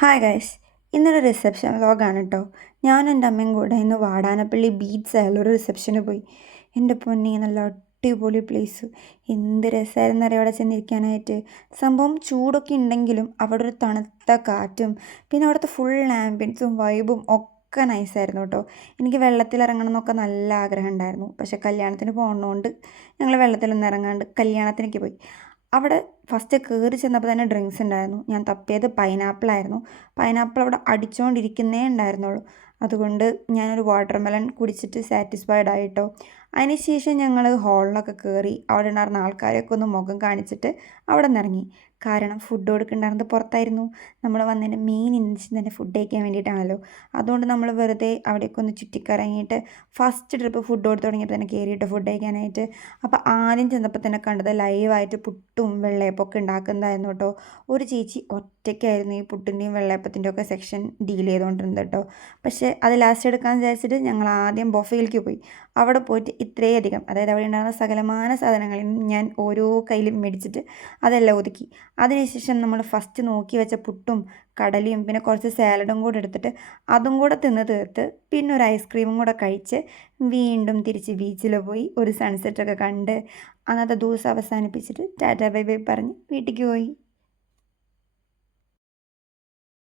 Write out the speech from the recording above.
Hi guys, ഇന്നൊരു reception വ്ലോഗാണ് കേട്ടോ. ഞാനും എൻ്റെ അമ്മയും കൂടെ ഇന്ന് വാടാനപ്പള്ളി ബീച്ച് ആയാലൊരു റിസപ്ഷന് പോയി. എൻ്റെ പൊന്നി, നല്ല അടിപൊളി പ്ലേസ്. എന്ത് രസമായിരുന്നു അറിയാം അവിടെ ചെന്നിരിക്കാനായിട്ട്. സംഭവം ചൂടൊക്കെ ഉണ്ടെങ്കിലും അവിടെ ഒരു തണുത്ത കാറ്റും പിന്നെ അവിടുത്തെ ഫുൾ ആംബിയൻസും വൈബും ഒക്കെ നൈസായിരുന്നു കേട്ടോ. എനിക്ക് വെള്ളത്തിലിറങ്ങണം എന്നൊക്കെ നല്ല ആഗ്രഹം ഉണ്ടായിരുന്നു. പക്ഷേ കല്യാണത്തിന് പോകുന്നതുകൊണ്ട് ഞങ്ങൾ വെള്ളത്തിലൊന്നും ഇറങ്ങാണ്ട് കല്യാണത്തിനൊക്കെ പോയി. അവിടെ ഫസ്റ്റ് കയറി ചെന്നപ്പോൾ തന്നെ ഡ്രിങ്ക്സ് ഉണ്ടായിരുന്നു. ഞാൻ തപ്പിയത് പൈനാപ്പിളായിരുന്നു. പൈനാപ്പിൾ അവിടെ അടിച്ചുകൊണ്ടിരിക്കുന്നേ ഉണ്ടായിരുന്നുള്ളൂ. അതുകൊണ്ട് ഞാനൊരു വാട്ടർമെലൺ കുടിച്ചിട്ട് സാറ്റിസ്ഫൈഡ് ആയിട്ടോ. അതിനുശേഷം ഞങ്ങൾ ഹോളിലൊക്കെ കയറി അവിടെ ഉണ്ടായിരുന്ന ആൾക്കാരെയൊക്കെ ഒന്ന് മുഖം കാണിച്ചിട്ട് അവിടെ നിന്ന് ഇറങ്ങി. കാരണം ഫുഡ് കൊടുക്കുന്നുണ്ടായിരുന്നത് പുറത്തായിരുന്നു. നമ്മൾ വന്നതിൻ്റെ മെയിൻ ഇൻറ്റൻഷൻ തന്നെ ഫുഡ് കഴിക്കാൻ വേണ്ടിയിട്ടാണല്ലോ. അതുകൊണ്ട് നമ്മൾ വെറുതെ അവിടേക്ക് ഒന്ന് ചുറ്റിക്കറങ്ങിയിട്ട് ഫസ്റ്റ് ട്രിപ്പ് ഫുഡ് കൊടുത്ത് തുടങ്ങിയപ്പോൾ തന്നെ കയറിയിട്ട് ഫുഡ് കഴിക്കാനായിട്ട്. അപ്പോൾ ആദ്യം ചെന്നപ്പോൾ തന്നെ കണ്ടത് ലൈവായിട്ട് പുട്ടും വെള്ളയപ്പമൊക്കെ ഉണ്ടാക്കുന്നതായിരുന്നു കേട്ടോ. ഒരു ചേച്ചി ഒറ്റയ്ക്കായിരുന്നു ഈ പുട്ടിൻ്റെയും വെള്ളയപ്പത്തിൻ്റെയും ഒക്കെ സെക്ഷൻ ഡീൽ ചെയ്തുകൊണ്ടിരുന്നത് കേട്ടോ. പക്ഷേ അത് ലാസ്റ്റ് എടുക്കാമെന്ന് വിചാരിച്ചിട്ട് ഞങ്ങൾ ആദ്യം ബൊഫയിലേക്ക് പോയി. അവിടെ പോയിട്ട് ഇത്രയധികം, അതായത് അവിടെ ഉണ്ടാകുന്ന സകലമാന സാധനങ്ങളിൽ ഞാൻ ഓരോ കയ്യിലും മേടിച്ചിട്ട് അതെല്ലാം ഒതുക്കി. അതിനുശേഷം നമ്മൾ ഫസ്റ്റ് നോക്കി വെച്ച പുട്ടും കടലയും പിന്നെ കുറച്ച് സാലഡും കൂടെ എടുത്തിട്ട് അതും കൂടെ തിന്ന് തീർത്ത് പിന്നെ ഒരു ഐസ്ക്രീമും കൂടെ കഴിച്ച് വീണ്ടും തിരിച്ച് ബീച്ചിൽ പോയി ഒരു സൺസെറ്റൊക്കെ കണ്ട് അന്നത്തെ ദിവസം അവസാനിപ്പിച്ചിട്ട് ടാറ്റാ ബൈ ബൈ പറഞ്ഞ് വീട്ടിലേക്ക് പോയി.